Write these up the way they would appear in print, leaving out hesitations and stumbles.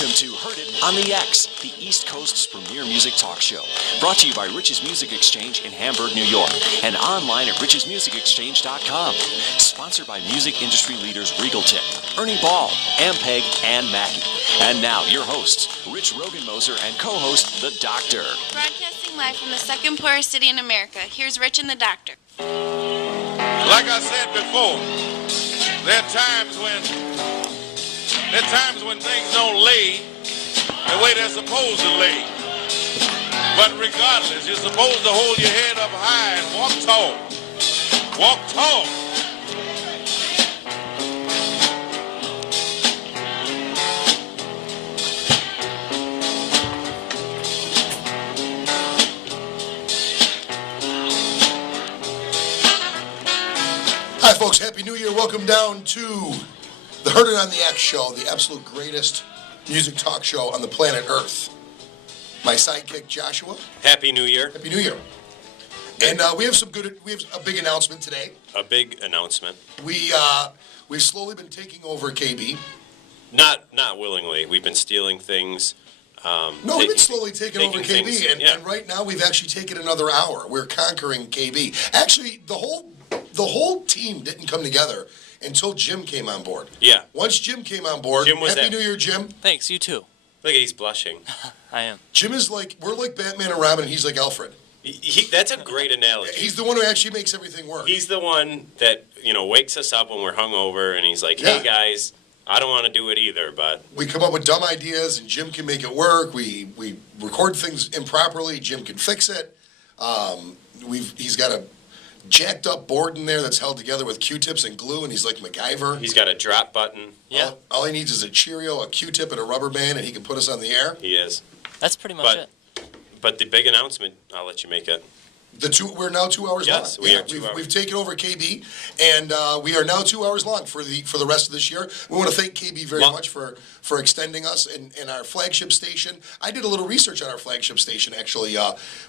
Welcome to Heard It on the X, the East Coast's premier music talk show. Brought to you by Rich's Music Exchange in Hamburg, New York, and online at richesmusicexchange.com. Sponsored by music industry leaders Regal Tip, Ernie Ball, Ampeg, and Mackie. And now, your hosts, Rich Rogan-Moser and co-host The Doctor. Broadcasting live from the second poorest city in America, here's Rich and The Doctor. Like I said before, there are times when things don't lay the way they're supposed to lay. But regardless, you're supposed to hold your head up high and walk tall. Walk tall. Hi, folks. Happy New Year. Welcome down to the Heard It on the X show, the absolute greatest music talk show on the planet Earth. My sidekick, Joshua. Happy New Year. Happy New Year. And we have a big announcement today. A big announcement. We've slowly been taking over KB. Not willingly. We've been stealing things. We've been slowly taking over KB, things, and right now we've actually taken another hour. We're conquering KB. Actually, the whole team didn't come together until Jim came on board. Yeah. Once Jim came on board, Happy New Year, Jim. Thanks, you too. Look, he's blushing. I am. Jim is we're like Batman and Robin, and he's like Alfred. That's a great analogy. He's the one who actually makes everything work. He's the one that, wakes us up when we're hungover, and he's like, hey, guys, I don't want to do it either, but... We come up with dumb ideas, and Jim can make it work. We record things improperly. Jim can fix it. He's got a jacked up board in there that's held together with Q-tips and glue, and he's like MacGyver. He's got a drop button. Yeah. All he needs is a Cheerio, a Q-tip, and a rubber band, and he can put us on the air. He is. That's pretty much it. But the big announcement, I'll let you make it. We're now 2 hours long. Yes, we are 2 hours. We've taken over KB, and we are now 2 hours long for the rest of this year. We want to thank KB very much for extending us and our flagship station. I did a little research on our flagship station, actually.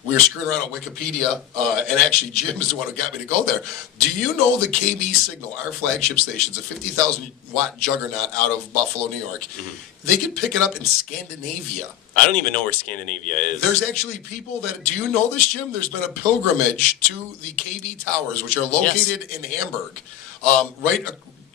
We were screwing around on Wikipedia, and actually Jim is the one who got me to go there. Do you know the KB signal, our flagship station, is a 50,000-watt juggernaut out of Buffalo, New York. Mm-hmm. They can pick it up in Scandinavia. I don't even know where Scandinavia is. There's actually people that... Do you know this, Jim? There's been a pilgrimage to the KB Towers, which are located in Hamburg.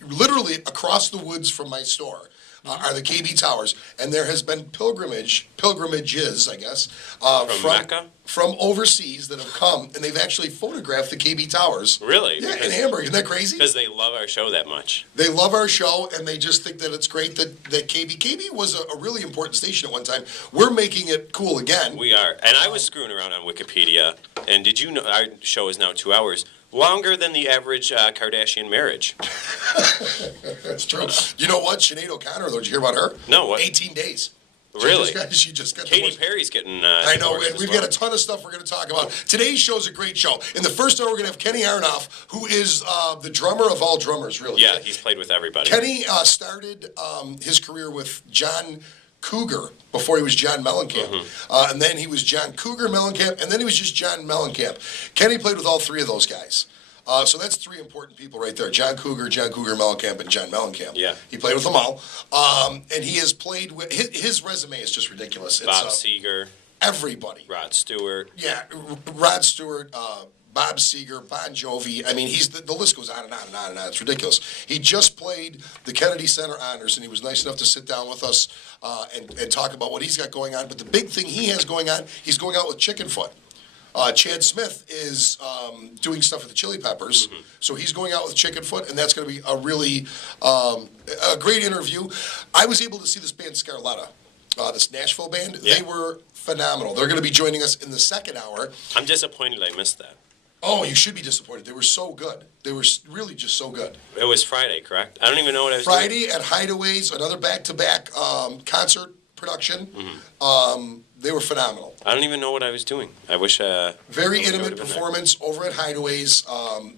Literally across the woods from my store are the KB Towers. And there has been pilgrimages, I guess, from Mecca? From overseas that have come, and they've actually photographed the KB Towers. Really? Yeah, in Hamburg. Isn't that crazy? Because they love our show that much. They love our show, and they just think that it's great that KB was a really important station at one time. We're making it cool again. We are. And I was screwing around on Wikipedia, and did you know our show is now 2 hours? Longer than the average Kardashian marriage. That's true. You know what? Sinead O'Connor, though, did you hear about her? No, what? 18 days. Really? She just got Katy Perry's getting I know, and we've got a ton of stuff we're going to talk about. Today's show is a great show. In the first hour, we're going to have Kenny Aronoff, who is the drummer of all drummers, really. Yeah, he's played with everybody. Kenny started his career with John Cougar before he was John Mellencamp. Mm-hmm. And then he was John Cougar Mellencamp, and then he was just John Mellencamp. Kenny played with all three of those guys. So that's three important people right there. John Cougar Mellencamp, and John Mellencamp. Yeah. He played with them all. And he has played with... His resume is just ridiculous. It's, Bob Seger. Everybody. Rod Stewart. Yeah, Rod Stewart, Bob Seger, Bon Jovi. I mean, the list goes on and on and on and on. It's ridiculous. He just played the Kennedy Center Honors, and he was nice enough to sit down with us and talk about what he's got going on. But the big thing he has going on, he's going out with Chickenfoot. Chad Smith is doing stuff with the Chili Peppers, so he's going out with Chickenfoot, and that's going to be a really a great interview. I was able to see this band Scarletta, this Nashville band. Yeah. They were phenomenal. They're going to be joining us in the second hour. I'm disappointed I missed that. Oh, you should be disappointed. They were so good. They were really just so good. It was Friday, correct? I don't even know what I was doing. Friday at Hideaways, another back-to-back concert production. They were phenomenal. I don't even know what I was doing. I wish... Very intimate performance over at Hideaways.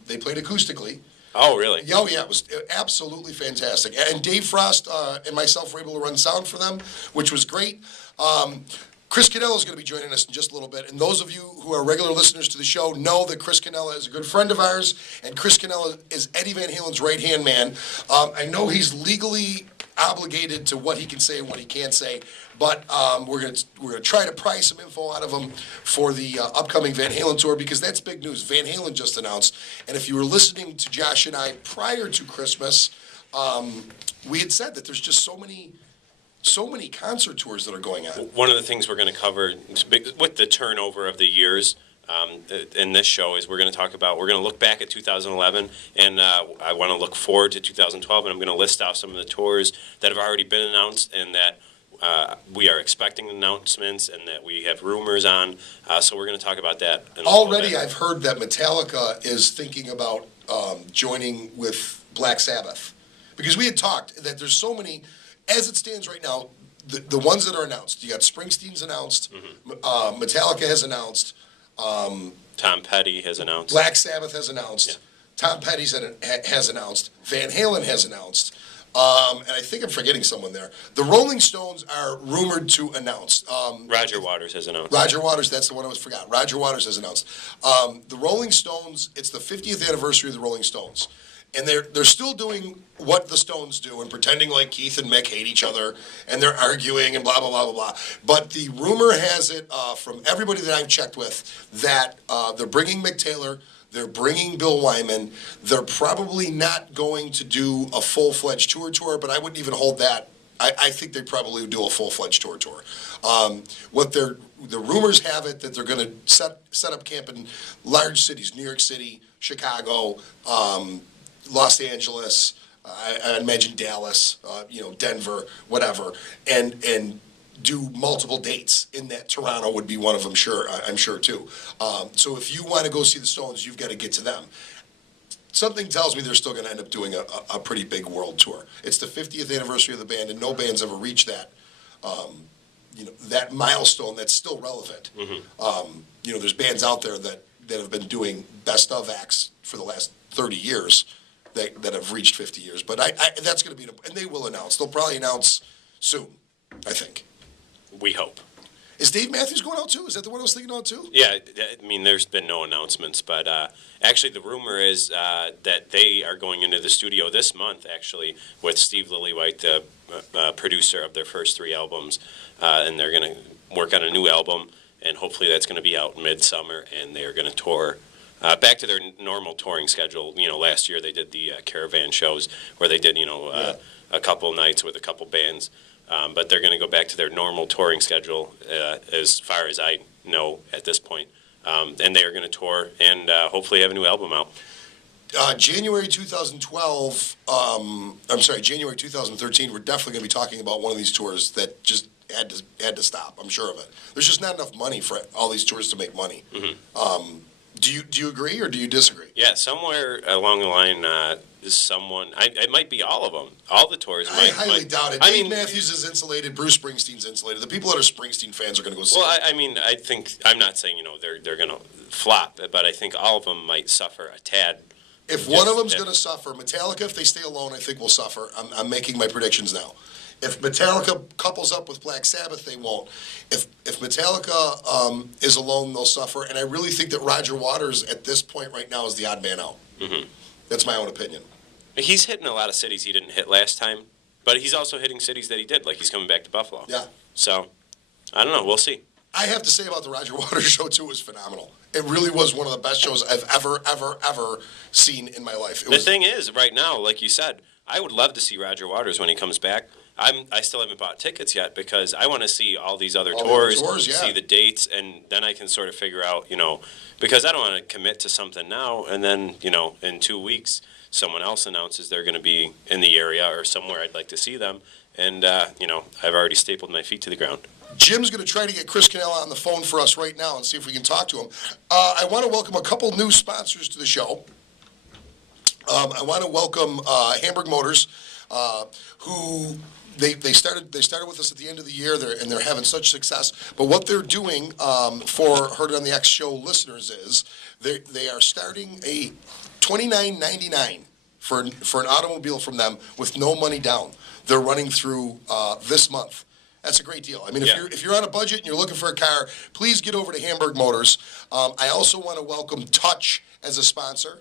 They played acoustically. Oh, really? Oh, yeah. It was absolutely fantastic. And Dave Frost and myself were able to run sound for them, which was great. Chris Canella is going to be joining us in just a little bit. And those of you who are regular listeners to the show know that Chris Canella is a good friend of ours. And Chris Canella is Eddie Van Halen's right-hand man. I know he's legally obligated to what he can say and what he can't say. But we're gonna try to pry some info out of him for the upcoming Van Halen tour, because that's big news. Van Halen just announced, and if you were listening to Josh and I prior to Christmas, we had said that there's just so many concert tours that are going on. One of the things we're going to cover with the turnover of the years in this show is we're going to look back at 2011, and I want to look forward to 2012, and I'm going to list out some of the tours that have already been announced and that we are expecting announcements and that we have rumors on. So we're going to talk about that. Already I've heard that Metallica is thinking about joining with Black Sabbath, because we had talked that there's so many. As it stands right now, the ones that are announced, you got Springsteen's announced, Metallica has announced, Tom Petty has announced, Black Sabbath has announced, Tom Petty has announced, Van Halen has announced, and I think I'm forgetting someone there. The Rolling Stones are rumored to announce. Roger Waters has announced. Roger Waters, that's the one I forgot. Roger Waters has announced. The Rolling Stones, it's the 50th anniversary of the Rolling Stones. And they're still doing what the Stones do and pretending like Keith and Mick hate each other, and they're arguing and blah, blah, blah, blah, blah. But the rumor has it from everybody that I've checked with that they're bringing Mick Taylor, they're bringing Bill Wyman. They're probably not going to do a full-fledged tour, but I wouldn't even hold that. I think they probably would do a full-fledged tour. The rumors have it that they're going to set up camp in large cities, New York City, Chicago, Los Angeles, I imagine Dallas, Denver, whatever, and do multiple dates in that. Toronto would be one of them, I'm sure too. So if you want to go see the Stones, you've got to get to them. Something tells me they're still going to end up doing a pretty big world tour. It's the 50th anniversary of the band, and no band's ever reached that. That milestone that's still relevant. There's bands out there that have been doing best of acts for the last 30 years. That have reached 50 years, but that's going to be, and they will announce. They'll probably announce soon, I think. We hope. Is Dave Matthews going out too? Is that the one I was thinking about too? Yeah, I mean, there's been no announcements, but actually the rumor is that they are going into the studio this month, actually, with Steve Lillywhite, the producer of their first 3 albums, and they're going to work on a new album, and hopefully that's going to be out midsummer, and they're going to tour. Back to their normal touring schedule. Last year they did the caravan shows where they did, a couple nights with a couple bands. But they're going to go back to their normal touring schedule, as far as I know at this point. And they are going to tour and hopefully have a new album out. January 2012, January 2013, we're definitely going to be talking about one of these tours that just had to stop. I'm sure of it. There's just not enough money for all these tours to make money. Do you agree or do you disagree? Yeah, somewhere along the line, it might be all of them. All the tours. I highly doubt it. Dave Matthews is insulated. Bruce Springsteen's insulated. The people that are Springsteen fans are going to go see. Well, I think I'm not saying they're going to flop, but I think all of them might suffer a tad. If one of them's going to suffer, Metallica, if they stay alone, I think will suffer. I'm making my predictions now. If Metallica couples up with Black Sabbath, they won't. If Metallica is alone, they'll suffer. And I really think that Roger Waters, at this point right now, is the odd man out. That's my own opinion. He's hitting a lot of cities he didn't hit last time, but he's also hitting cities that he did, like he's coming back to Buffalo. Yeah. So, I don't know. We'll see. I have to say about the Roger Waters show, too, it was phenomenal. It really was one of the best shows I've ever seen in my life. The thing is, right now, like you said, I would love to see Roger Waters when he comes back. I still haven't bought tickets yet because I want to see all these other tours, see the dates, and then I can sort of figure out, because I don't want to commit to something now, and then, in 2 weeks, someone else announces they're going to be in the area or somewhere I'd like to see them, and, I've already stapled my feet to the ground. Jim's going to try to get Chris Canella on the phone for us right now and see if we can talk to him. I want to welcome a couple new sponsors to the show. I want to welcome Hamburg Motors, who they started with us at the end of the year, and they're having such success. But what they're doing for Heard It on the X show listeners is they are starting a $29.99 for an automobile from them with no money down. They're running through this month. That's a great deal. I mean, if you're on a budget and you're looking for a car, please get over to Hamburg Motors. I also want to welcome Touch as a sponsor.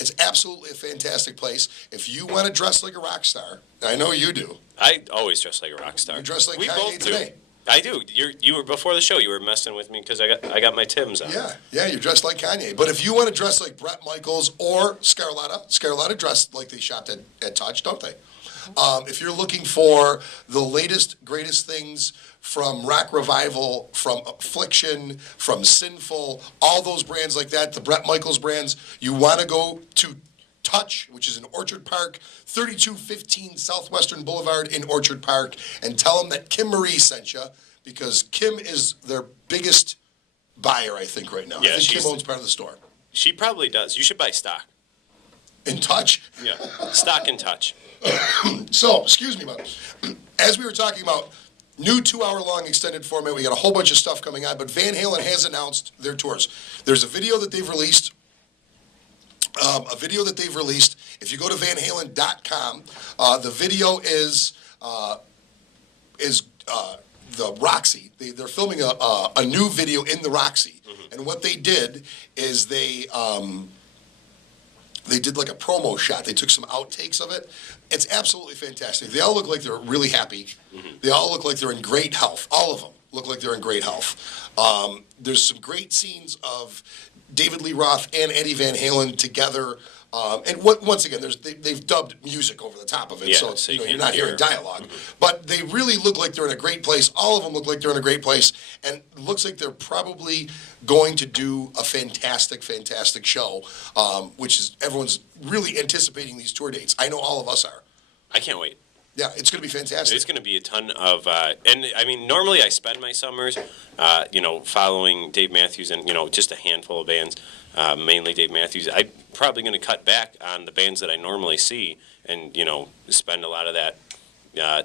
It's absolutely a fantastic place. If you want to dress like a rock star, I know you do. I always dress like a rock star. You dress like we Kanye both do. today. I do. You were before the show. You were messing with me because I got my Timbs on. Yeah, you're dressed like Kanye. But if you want to dress like Bret Michaels or Scarletta dress like they shopped at Touch, don't they? If you're looking for the latest, greatest things from Rock Revival, from Affliction, from Sinful, all those brands like that, the Bret Michaels brands, you want to go to Touch, which is in Orchard Park, 3215 Southwestern Boulevard in Orchard Park, and tell them that Kim Marie sent you, because Kim is their biggest buyer, I think, right now. Yeah, I think Kim owns part of the store. She probably does. You should buy stock. In Touch? Yeah, stock in Touch. So, excuse me, man. As we were talking about, new 2-hour-long extended format, we got a whole bunch of stuff coming on, but Van Halen has announced their tours. There's a video that they've released. If you go to vanhalen.com, the video is the Roxy. They're filming a new video in the Roxy, and what they did is they did like a promo shot. They took some outtakes of it. It's absolutely fantastic. They all look like they're really happy. They all look like they're in great health. All of them look like they're in great health. There's some great scenes of David Lee Roth and Eddie Van Halen together. Once again, they've dubbed music over the top of it, so it's, you're not hearing dialogue. But they really look like they're in a great place. All of them look like they're in a great place, and it looks like they're probably going to do a fantastic, fantastic show, which is everyone's really anticipating these tour dates. I know all of us are. I can't wait. Yeah, it's going to be fantastic. It's going to be a ton of, and I mean, normally I spend my summers, following Dave Matthews and, just a handful of bands, mainly Dave Matthews. I'm probably going to cut back on the bands that I normally see and, spend a lot of that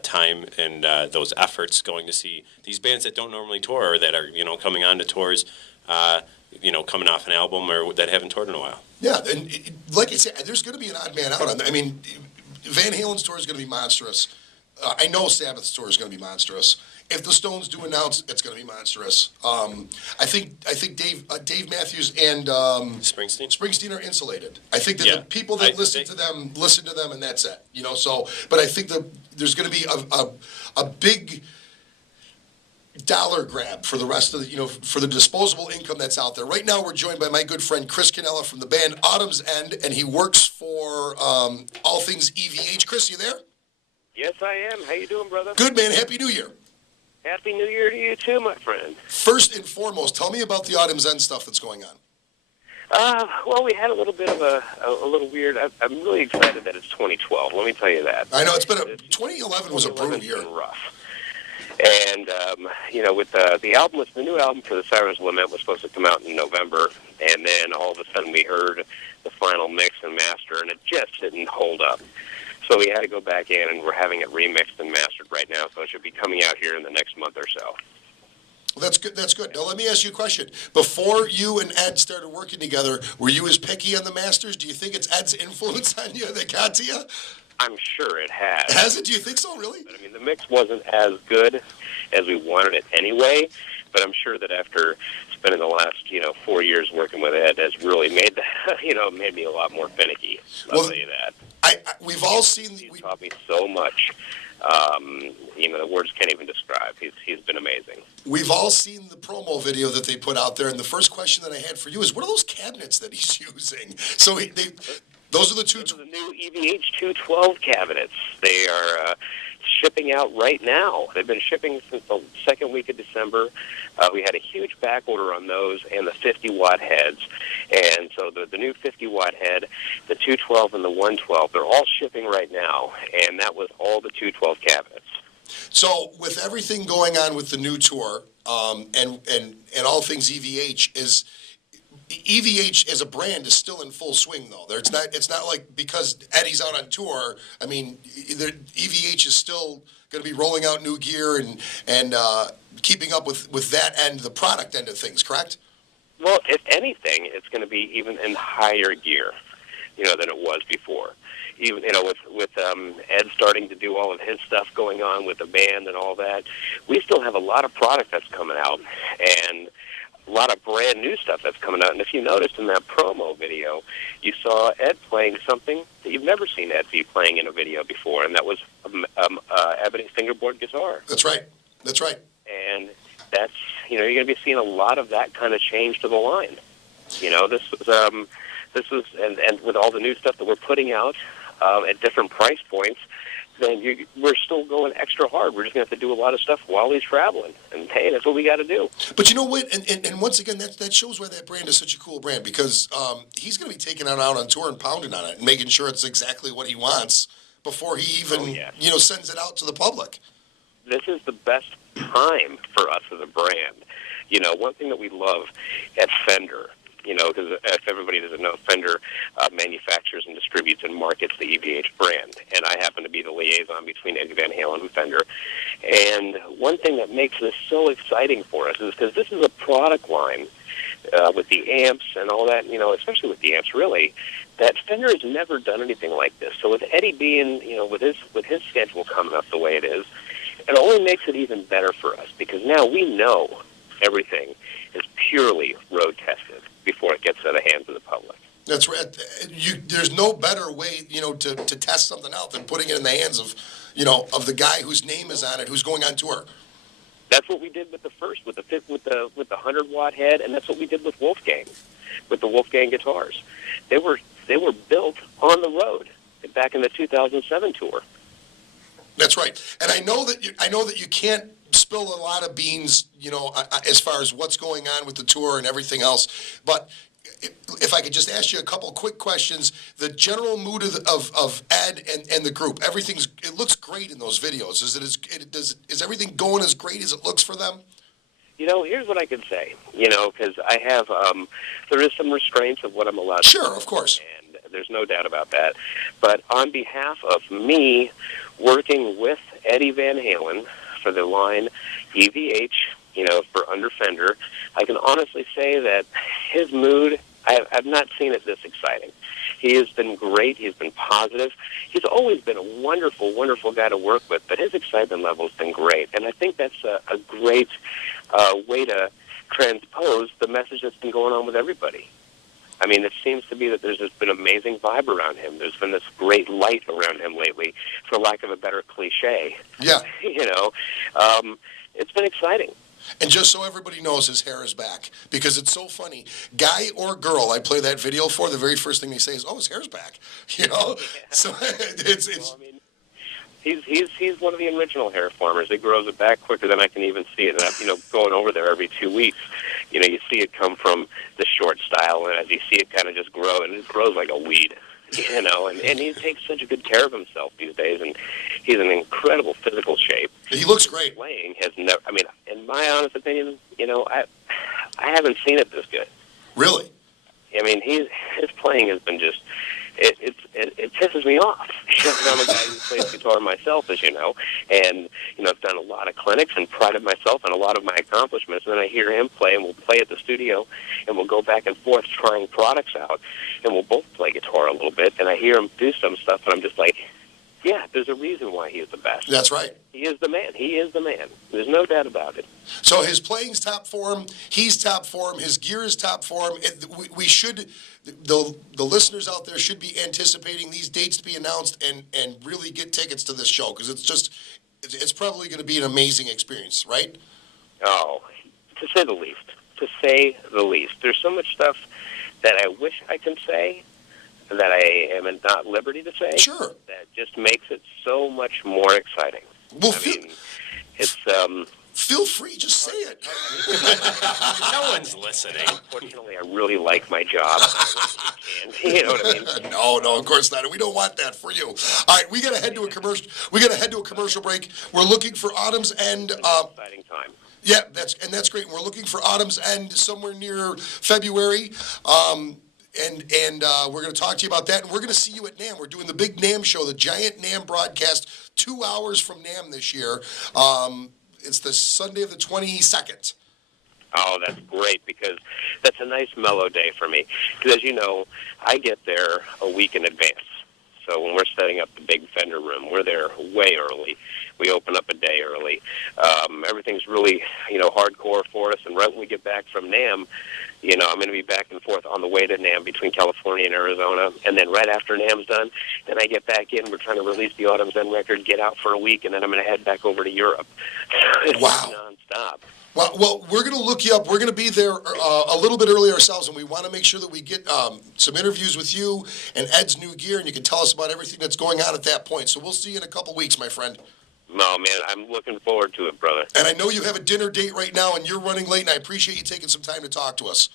time and those efforts going to see these bands that don't normally tour or that are, coming on to tours, coming off an album or that haven't toured in a while. Yeah, and like I said, there's going to be an odd man out on that. I mean, Van Halen's tour is going to be monstrous. I know Sabbath's tour is going to be monstrous. If the Stones do announce, it's going to be monstrous. I think Dave Matthews and Springsteen are insulated. I think that the people that listen to them, and that's it. So, but I think there's going to be a big dollar grab for the rest of the, for the disposable income that's out there. Right now, we're joined by my good friend Chris Canella from the band Autumn's End, and he works for all things EVH. Chris, you there? Yes, I am. How you doing, brother? Good, man. Happy New Year. Happy New Year to you too, my friend. First and foremost, tell me about the Autumn's End stuff that's going on. Well, we had a little bit of a little weird. I'm really excited that it's 2012. Let me tell you that. I know 2011 was a brutal year. Been rough. And with the album, the new album for the Siren's Lament was supposed to come out in November, and then all of a sudden we heard the final mix and master, and it just didn't hold up. So we had to go back in, and we're having it remixed and mastered right now. So it should be coming out here in the next month or so. That's good. That's good. Now let me ask you a question. Before you and Ed started working together, were you as picky on the masters? Do you think it's Ed's influence on you that got to you? I'm sure it has. Has it? Do you think so, really? But, I mean, the mix wasn't as good as we wanted it anyway, but I'm sure that after spending the last, 4 years working with Ed, has really made that, made me a lot more finicky. I'll tell you that. We've all seen... He's taught me so much. The words can't even describe. He's been amazing. We've all seen the promo video that they put out there, and the first question that I had for you is, what are those cabinets that he's using? So those are the two... Those are the new EVH 212 cabinets. They are shipping out right now. They've been shipping since the second week of December. We had a huge back order on those and the 50-watt heads. And so the new 50-watt head, the 212 and the 112, they're all shipping right now. And that was all the 212 cabinets. So with everything going on with the new tour and all things EVH, EVH as a brand is still in full swing, though. It's not like because Eddie's out on tour. I mean, EVH is still going to be rolling out new gear and keeping up with that end, the product end of things. Correct? Well, if anything, it's going to be even in higher gear, than it was before. Even with Ed starting to do all of his stuff going on with the band and all that, we still have a lot of product that's coming out, and a lot of brand new stuff that's coming out. And if you noticed in that promo video, you saw Ed playing something that you've never seen Ed be playing in a video before, and that was Ebony fingerboard guitar. That's right. That's right. And that's, you're going to be seeing a lot of that kind of change to the line. This was, and with all the new stuff that we're putting out at different price points, then we're still going extra hard. We're just going to have to do a lot of stuff while he's traveling. And, hey, that's what we got to do. But you know what? And once again, that shows why that brand is such a cool brand, because he's going to be taking it out on tour and pounding on it and making sure it's exactly what he wants before he even, sends it out to the public. This is the best time for us as a brand. One thing that we love at Fender, because if everybody doesn't know, Fender manufactures and distributes and markets the EVH brand, and I happen to be the liaison between Eddie Van Halen and Fender. And one thing that makes this so exciting for us is because this is a product line with the amps and all that, especially with the amps, really, that Fender has never done anything like this. So with Eddie being, with his schedule coming up the way it is, it only makes it even better for us, because now we know everything is purely road tested before it gets out of hands of the public. That's right. There's no better way, to test something out than putting it in the hands of, of the guy whose name is on it, who's going on tour. That's what we did with the 100-watt head, and that's what we did with Wolfgang, with the Wolfgang guitars. They were built on the road back in the 2007 tour. That's right. And I know that you can't spill a lot of beans, as far as what's going on with the tour and everything else. But if I could just ask you a couple quick questions, the general mood of Ed and the group, it looks great in those videos. Is everything going as great as it looks for them? Here's what I can say, because I have, there is some restraints of what I'm allowed to do. Sure, of course. And there's no doubt about that. But on behalf of me working with Eddie Van Halen for the line EVH, for Under Fender, I can honestly say that his mood, I've not seen it this exciting. He has been great. He's been positive. He's always been a wonderful, wonderful guy to work with, but his excitement level has been great. And I think that's a great way to transpose the message that's been going on with everybody. I mean, it seems to be that there's just been amazing vibe around him. There's been this great light around him lately, for lack of a better cliche. Yeah. It's been exciting. And just so everybody knows, his hair is back, because it's so funny. Guy or girl I play that video for, the very first thing they say is, "Oh, his hair's back." Yeah. So it's. Well, I mean, he's one of the original hair farmers. It grows it back quicker than I can even see it. And I'm, going over there every 2 weeks, you see it come from the short style, and as you see it kind of just grow, and it grows like a weed. And he takes such a good care of himself these days, and he's in incredible physical shape. He looks great. Playing has never, in my honest opinion, I haven't seen it this good. Really? I mean, his playing has been just, it pisses me off. I'm a guy who plays guitar myself, as you know, and, I've done a lot of clinics and prided myself on a lot of my accomplishments, and then I hear him play, and we'll play at the studio, and we'll go back and forth trying products out, and we'll both play guitar a little bit, and I hear him do some stuff, and I'm just like, yeah, there's a reason why he is the best. That's right. He is the man. He is the man. There's no doubt about it. So his playing's top form, he's top form, his gear is top form. We should, the listeners out there should be anticipating these dates to be announced and really get tickets to this show, because it's probably going to be an amazing experience, right? Oh, to say the least. To say the least. There's so much stuff that I wish I can say that I am not at liberty to say. Sure. That just makes it so much more exciting. Well, it's feel free, just say it. No one's listening. Unfortunately, I really like my job. You know what I mean? No, of course not. We don't want that for you. All right, we got to head to a commercial. We got to head to a commercial break. We're looking for Autumn's End. Exciting time. Yeah, that's great. We're looking for Autumn's End somewhere near February. And we're going to talk to you about that, and we're going to see you at NAMM. We're doing the big NAMM show, the giant NAMM broadcast, 2 hours from NAMM this year. It's the Sunday of the 22nd. Oh, that's great, because that's a nice mellow day for me. Because, as you know, I get there a week in advance. So when we're setting up the big Fender room, we're there way early. We open up a day early. Everything's really, hardcore for us. And right when we get back from NAMM, I'm going to be back and forth on the way to NAMM between California and Arizona. And then right after NAMM's done, then I get back in. We're trying to release the Autumn Zen record, get out for a week, and then I'm going to head back over to Europe. It's Wow. nonstop. Well, we're going to look you up. We're going to be there a little bit early ourselves, and we want to make sure that we get some interviews with you and Ed's new gear, and you can tell us about everything that's going on at that point. So we'll see you in a couple weeks, my friend. No, man, I'm looking forward to it, brother. And I know you have a dinner date right now, and you're running late, and I appreciate you taking some time to talk to us.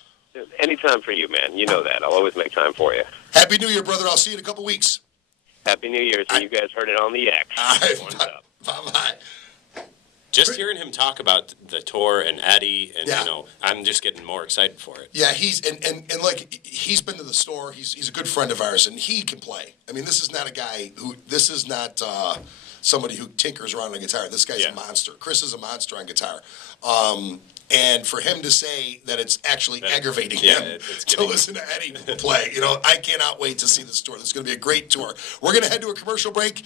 Anytime for you, man. You know that. I'll always make time for you. Happy New Year, brother. I'll see you in a couple weeks. Happy New Year. So you guys heard it on the X. All right. Horns up. Bye-bye. Just hearing him talk about the tour and Eddie, and Yeah. I'm just getting more excited for it. Yeah, he's like he's been to the store. He's a good friend of ours, and he can play. I mean, this is not a guy who. This is not somebody who tinkers around on a guitar. This guy's a monster. Chris is a monster on guitar. And for him to say that it's actually aggravating him to listen to Eddie play, I cannot wait to see this tour. This is going to be a great tour. We're going to head to a commercial break.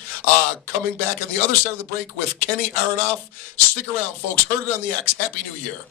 Coming back on the other side of the break with Kenny Aronoff. Stick around, folks. Heard it on the X. Happy New Year.